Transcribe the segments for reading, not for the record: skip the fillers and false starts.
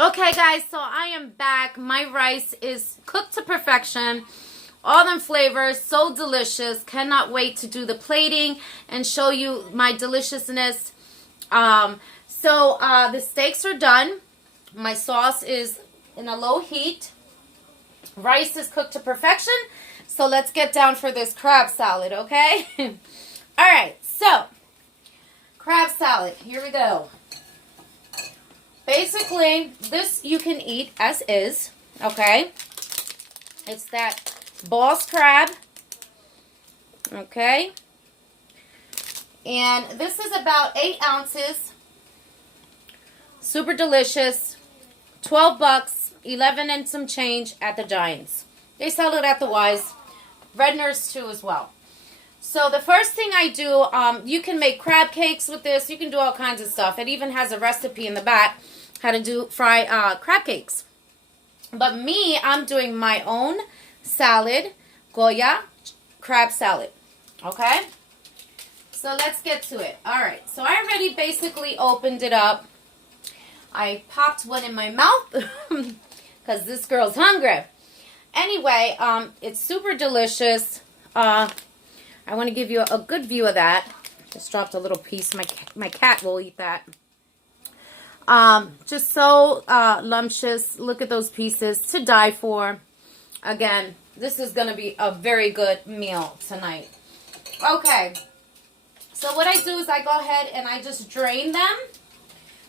Okay, guys, so I am back. My rice is cooked to perfection. All them flavors, so delicious. Cannot wait to do the plating and show you my deliciousness. The steaks are done. My sauce is in a low heat. Rice is cooked to perfection. So let's get down for this crab salad, okay? All right, so crab salad. Here we go. Basically, this you can eat as is, okay? It's that Boss crab, okay? And this is about 8 ounces. Super delicious. 12 bucks, 11 and some change at the Giants. They sell it at the Wise. Redner's too as well. So the first thing I do, you can make crab cakes with this. You can do all kinds of stuff. It even has a recipe in the back how to fry crab cakes. But me, I'm doing my own salad, Goya crab salad. Okay? So let's get to it. Alright, so I already basically opened it up. I popped one in my mouth because this girl's hungry. Anyway, it's super delicious. I want to give you a good view of that. Just dropped a little piece. My cat will eat that. Just so lumptious. Look at those pieces. To die for. Again, this is going to be a very good meal tonight. Okay. So what I do is I go ahead and I just drain them.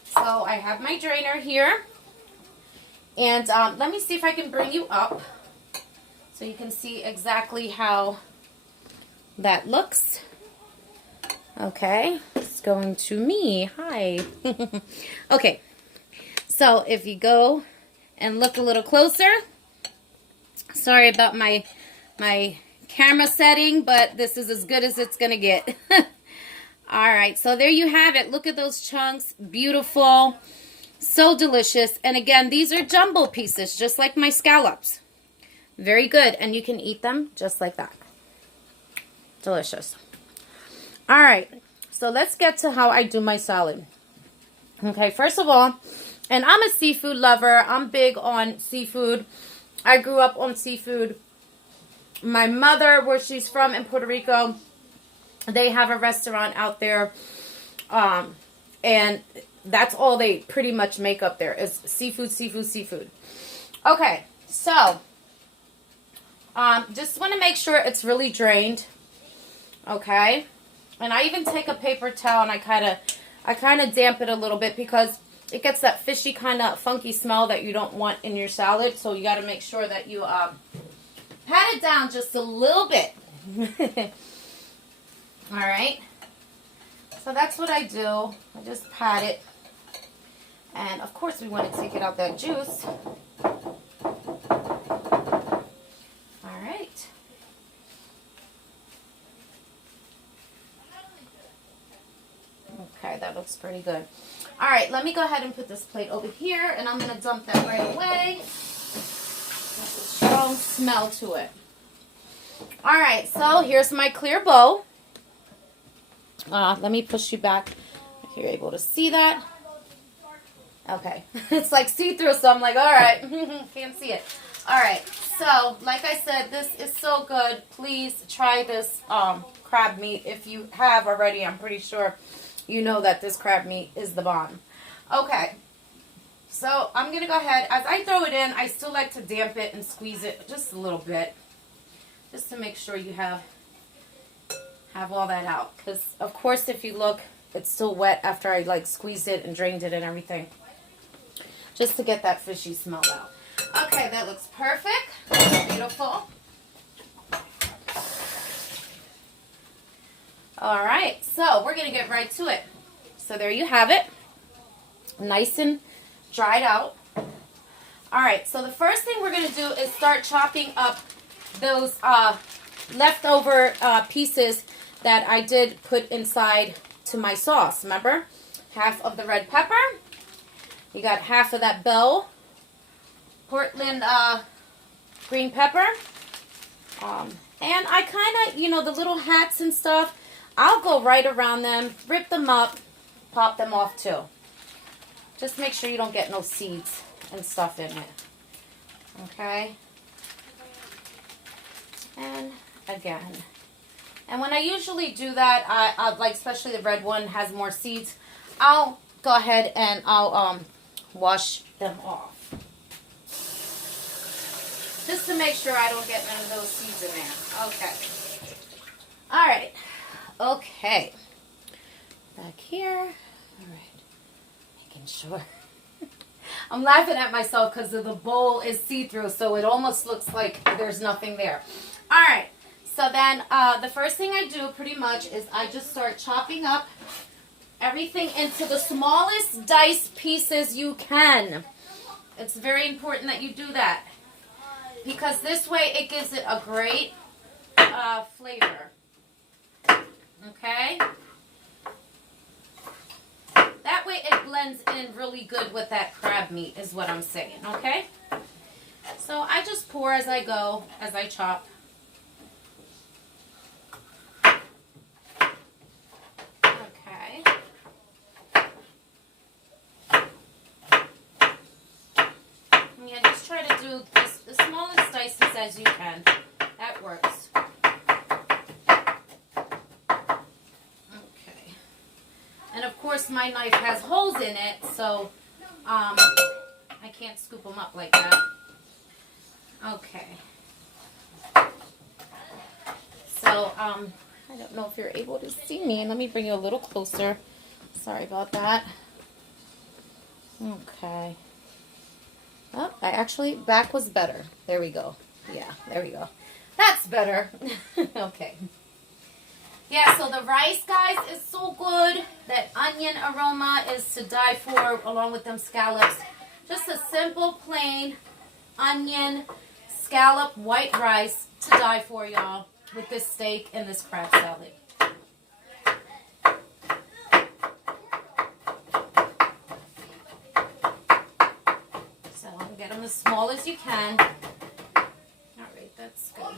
So I have my drainer here. And let me see if I can bring you up so you can see exactly how that looks. Okay, it's going to me. Hi. Okay, so if you go and look a little closer, sorry about my camera setting, but this is as good as it's gonna get. All right, so there you have it. Look at those chunks, beautiful, so delicious. And again, these are jumbo pieces, just like my scallops. Very good, and you can eat them just like that. Delicious. All right, so let's get to how I do my salad. Okay, first of all, and I'm a seafood lover. I'm big on seafood. I grew up on seafood. My mother, where she's from in Puerto Rico, they have a restaurant out there. And that's all they pretty much make up there is seafood, seafood, seafood. Okay, so just want to make sure it's really drained. Okay, and I even take a paper towel and I kind of damp it a little bit because it gets that fishy kind of funky smell that you don't want in your salad. So you got to make sure that you pat it down just a little bit. All right. So that's what I do. I just pat it. And of course we want to take it out that juice. All right. Okay, that looks pretty good. All right, let me go ahead and put this plate over here, and I'm going to dump that right away. There's a strong smell to it. All right, so here's my clear bowl. Let me push you back if you're able to see that. Okay, it's like see-through, so I'm like, all right, can't see it. All right, so like I said, this is so good. Please try this crab meat. If you have already, I'm pretty sure you know that this crab meat is the bomb. Okay, so I'm going to go ahead. As I throw it in, I still like to damp it and squeeze it just a little bit. Just to make sure you have all that out. Because, of course, if you look, it's still wet after I, like, squeezed it and drained it and everything. Just to get that fishy smell out. Okay, that looks perfect. Beautiful. All right, so we're going to get right to it. So there you have it. Nice and dried out. All right, so the first thing we're going to do is start chopping up those leftover pieces that I did put inside to my sauce. Remember? Half of the red pepper. You got half of that bell Portland green pepper. And I kind of, you know, the little hats and stuff, I'll go right around them, rip them up, pop them off too. Just make sure you don't get no seeds. and stuff in it. Okay? And again. And when I usually do that, I like, especially the red one has more seeds, I'll go ahead and I'll wash them off. Just to make sure I don't get none of those seeds in there. Okay. All right. Okay. Back here. All right. Making sure. I'm laughing at myself because the bowl is see-through, so it almost looks like there's nothing there. All right. So then the first thing I do pretty much is I just start chopping up everything into the smallest diced pieces you can. It's very important that you do that, because this way it gives it a great flavor. Okay? That way it blends in really good with that crab meat is what I'm saying, okay? So I just pour as I go, as I chop. Okay. Yeah, just try to do the smallest slices as you can. That works. Okay. And of course my knife has holes in it, so I can't scoop them up like that. Okay. So, I don't know if you're able to see me. Let me bring you a little closer. Sorry about that. Okay. Oh, back was better. There we go. Yeah, there we go. That's better. Okay. Yeah, so the rice, guys, is so good. That onion aroma is to die for, along with them scallops. Just a simple, plain onion, scallop, white rice to die for, y'all, with this steak and this crab salad. So get them as small as you can. All right, that's good.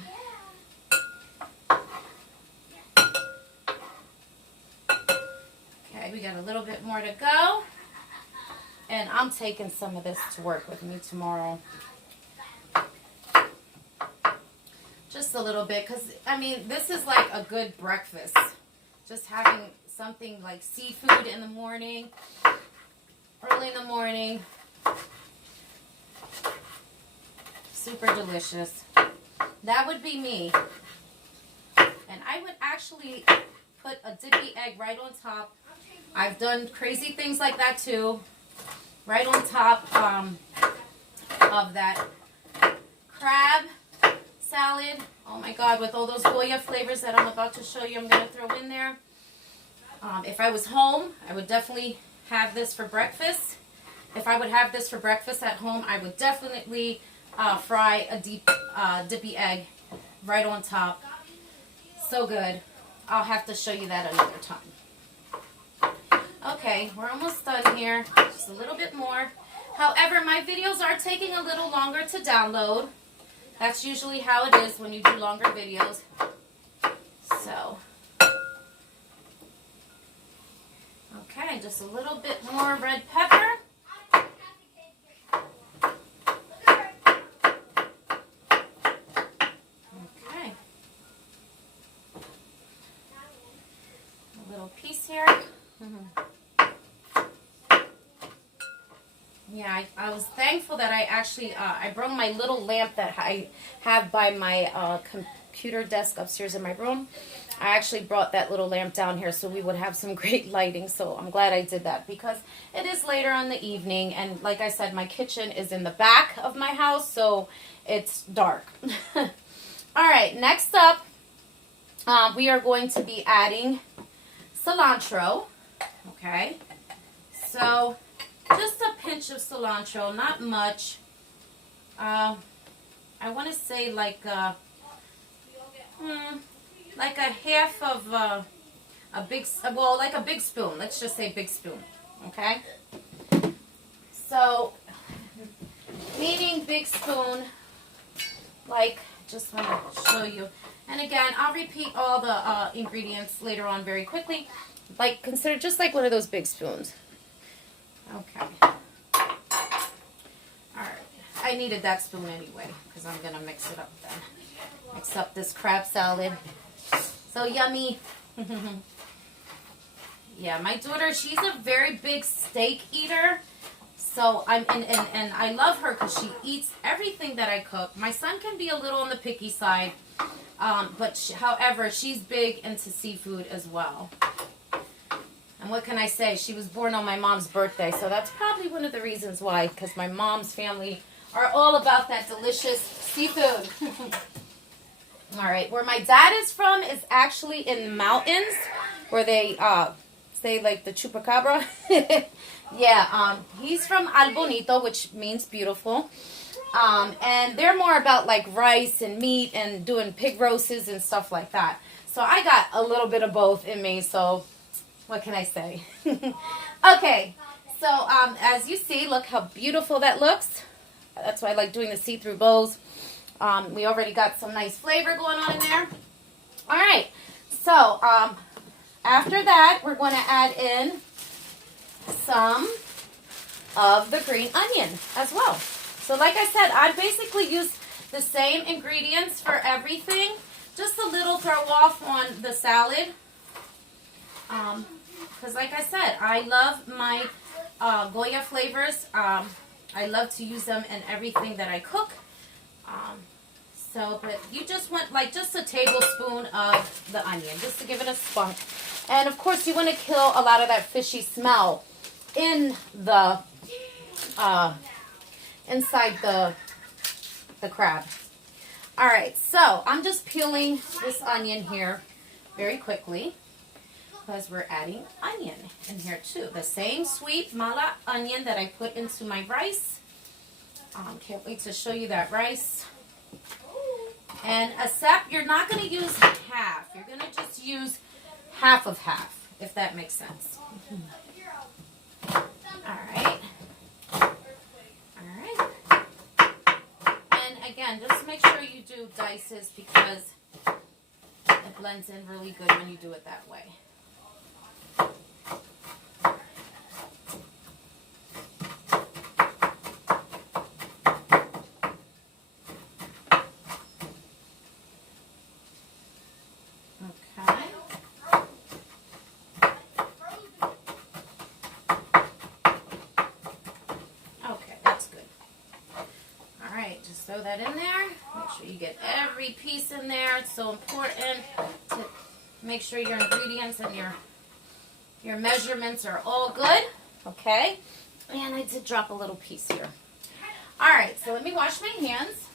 Okay, we got a little bit more to go. And I'm taking some of this to work with me tomorrow. Just a little bit, because, I mean, this is like a good breakfast. Just having something like seafood in the morning, early in the morning. Super delicious. That would be me. And I would actually put a dippy egg right on top. I've done crazy things like that too. Right on top of that crab salad. Oh my God, with all those Goya flavors that I'm about to show you, I'm going to throw in there. If I was home, I would definitely have this for breakfast. If I would have this for breakfast at home, I would definitely fry a dippy egg right on top. So good. I'll have to show you that another time. Okay, we're almost done here. Just a little bit more. However, my videos are taking a little longer to download. That's usually how it is when you do longer videos. So, okay, just a little bit more red pepper. Okay. A little piece here. Yeah, I was thankful that I actually, I brought my little lamp that I have by my computer desk upstairs in my room. I actually brought that little lamp down here so we would have some great lighting. So I'm glad I did that, because it is later on the evening. And like I said, my kitchen is in the back of my house, so it's dark. All right, next up, we are going to be adding cilantro. Okay, so just a pinch of cilantro, not much. I want to say like a half of a big, well, like a big spoon. Let's just say big spoon. Okay. So, meaning big spoon. Like, just want to show you. And again, I'll repeat all the ingredients later on very quickly. Like, consider just like one of those big spoons. Okay. I needed that spoon anyway, because I'm going to mix it up then. Mix up this crab salad. So yummy. Yeah, my daughter, she's a very big steak eater. So and I love her because she eats everything that I cook. My son can be a little on the picky side, but however, she's big into seafood as well. And what can I say? She was born on my mom's birthday, so that's probably one of the reasons why, because my mom's family are all about that delicious seafood. All right, where my dad is from is actually in the mountains, where they say like the chupacabra. Yeah, he's from Al Bonito, which means beautiful. And they're more about like rice and meat and doing pig roasts and stuff like that. So I got a little bit of both in me, so what can I say? Okay, so as you see, look how beautiful that looks. That's why I like doing the see-through bowls. We already got some nice flavor going on in there. All right, so after that, we're going to add in some of the green onion as well. So like I said, I basically use the same ingredients for everything. Just a little throw off on the salad. Because like I said, I love my Goya flavors. I love to use them in everything that I cook. But you just want like just a tablespoon of the onion, just to give it a spunk. And of course, you want to kill a lot of that fishy smell in the inside the crab. All right, so I'm just peeling this onion here very quickly because we're adding onion in here too. The same sweet mala onion that I put into my rice. Can't wait to show you that rice. And except you're not going to use half. You're going to just use half of half, if that makes sense. All right. All right. And again, just make sure you do dices because it blends in really good when you do it that way. Throw that in there. Make sure you get every piece in there. It's so important to make sure your ingredients and your measurements are all good. Okay. And I did drop a little piece here. All right. So let me wash my hands.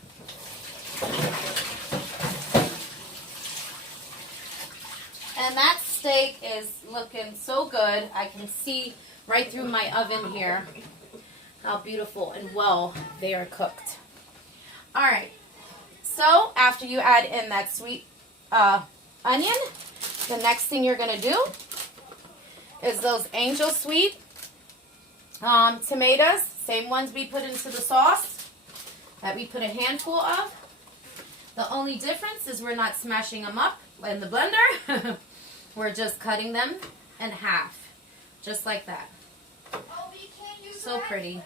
And that steak is looking so good. I can see right through my oven here how beautiful and well they are cooked. All right, so after you add in that sweet onion, the next thing you're going to do is those Angel Sweet tomatoes, same ones we put into the sauce that we put a handful of. The only difference is we're not smashing them up in the blender. We're just cutting them in half, just like that. So pretty.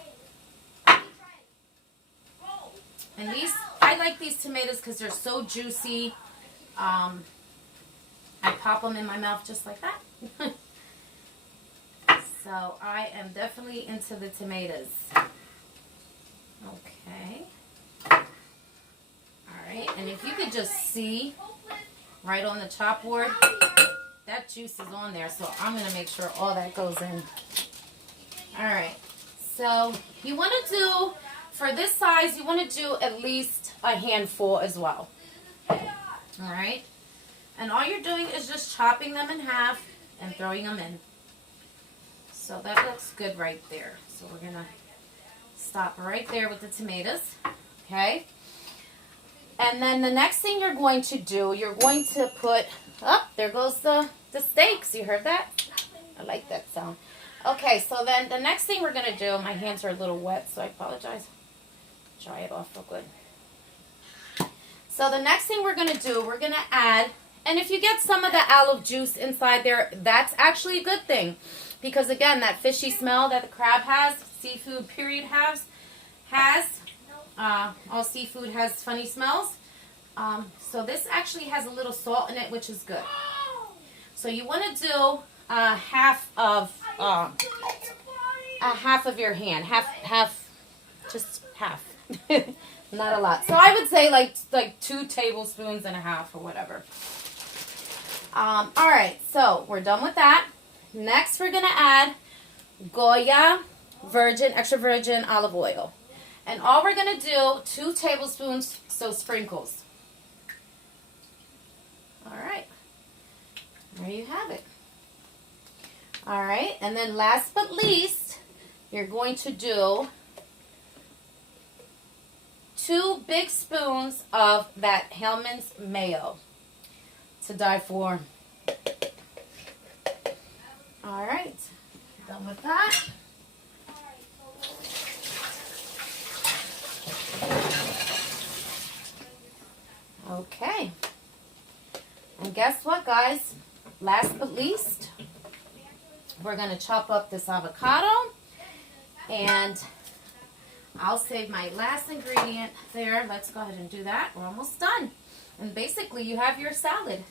And these, I like these tomatoes because they're so juicy. I pop them in my mouth just like that. So I am definitely into the tomatoes. Okay. All right. And if you could just see right on the chop board, that juice is on there. So I'm going to make sure all that goes in. All right. So you want to do... For this size, you want to do at least a handful as well. All right? And all you're doing is just chopping them in half and throwing them in. So that looks good right there. So we're going to stop right there with the tomatoes. Okay? And then the next thing you're going to do, you're going to put... Oh, there goes the steaks. You heard that? I like that sound. Okay, so then the next thing we're going to do... My hands are a little wet, so I apologize. Dry it off real good. So the next thing we're going to do, we're going to add, and if you get some of the olive juice inside there, that's actually a good thing. Because again, that fishy smell that the crab has, seafood period has, all seafood has funny smells. So this actually has a little salt in it, which is good. So you want to do half of your hand, just half, not a lot. So I would say like 2 tablespoons and a half or whatever. All right, so we're done with that. Next, we're gonna add Goya extra virgin olive oil, and all we're gonna do 2 tablespoons, so sprinkles. All right, there you have it. All right, and then last but least, you're going to do 2 big spoons of that Hellmann's mayo to die for. All right, done with that. Okay, and guess what, guys? Last but least, we're going to chop up this avocado, and I'll save my last ingredient there. Let's go ahead and do that. We're almost done. And basically, you have your salad.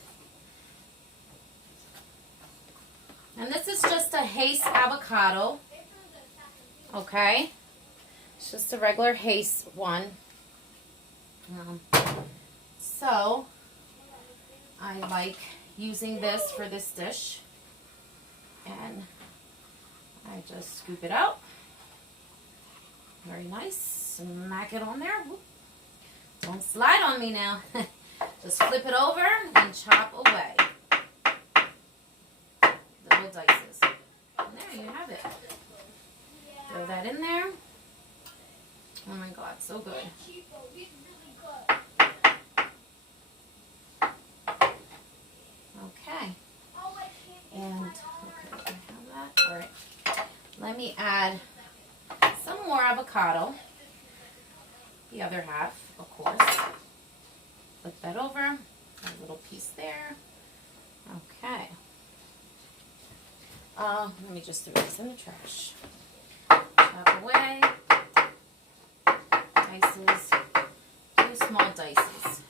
And this is just a Hass avocado. Okay? It's just a regular Hass one. So, I like using this for this dish. And I just scoop it out. Very nice. Smack it on there. Whoop. Don't slide on me now. Just flip it over and chop away. Little dices. And there you have it. Throw that in there. Oh my God, so good. Okay. And okay, I have that. All right. Let me add some more avocado. The other half, of course. Flip that over. A little piece there. Okay. Let me just throw this in the trash. Chop away. Dices. 2 small dices.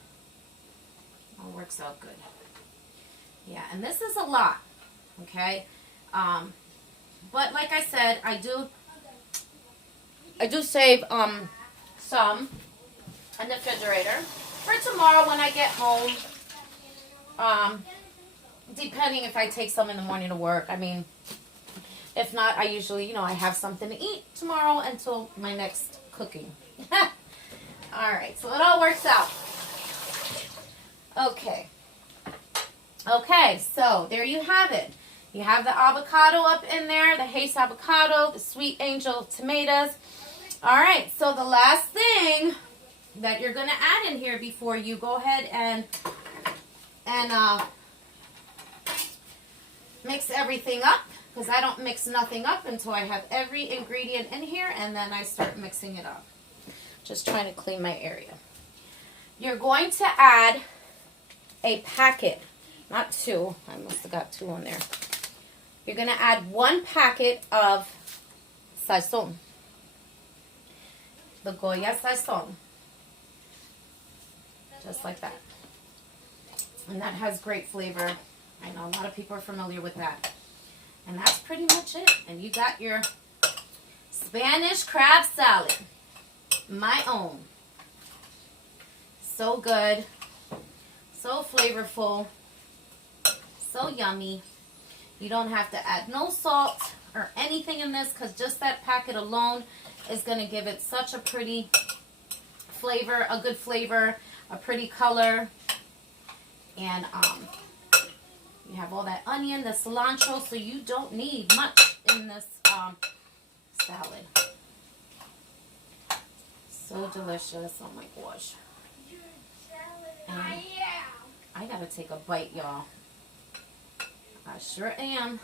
All works out good. Yeah, and this is a lot. Okay. But like I said, I do save some in the refrigerator for tomorrow when I get home. Depending if I take some in the morning to work. I mean, if not, I usually, I have something to eat tomorrow until my next cooking. All right, so it all works out. Okay. Okay, so there you have it. You have the avocado up in there, the Hass avocado, the Sweet Angel tomatoes. All right, so the last thing that you're going to add in here before you go ahead and mix everything up, because I don't mix nothing up until I have every ingredient in here, and then I start mixing it up. Just trying to clean my area. You're going to add a packet, not 2. I must have got 2 on there. You're going to add 1 packet of sazon. The Goya sazon. Just like that. And that has great flavor. I know a lot of people are familiar with that. And that's pretty much it. And you got your Spanish crab salad. My own. So good. So flavorful. So yummy. You don't have to add no salt or anything in this, because just that packet alone is going to give it such a pretty flavor, a good flavor, a pretty color. And you have all that onion, the cilantro, so you don't need much in this salad. So delicious. Oh my gosh. And I gotta take a bite, y'all. I sure am.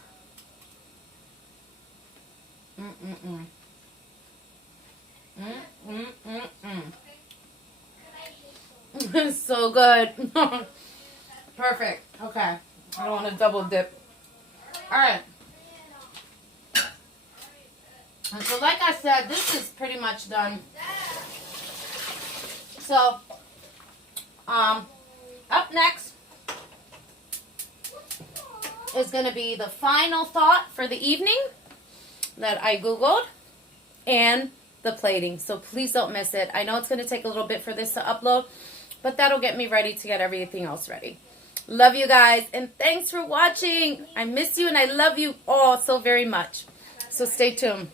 It's so good. Perfect. Okay. I don't want to double dip. Alright. And so like I said, this is pretty much done. So, up next is going to be the final thought for the evening that I Googled and the plating. So please don't miss it. I know it's going to take a little bit for this to upload, but that'll get me ready to get everything else ready. Love you guys, and thanks for watching. I miss you, and I love you all so very much. So stay tuned.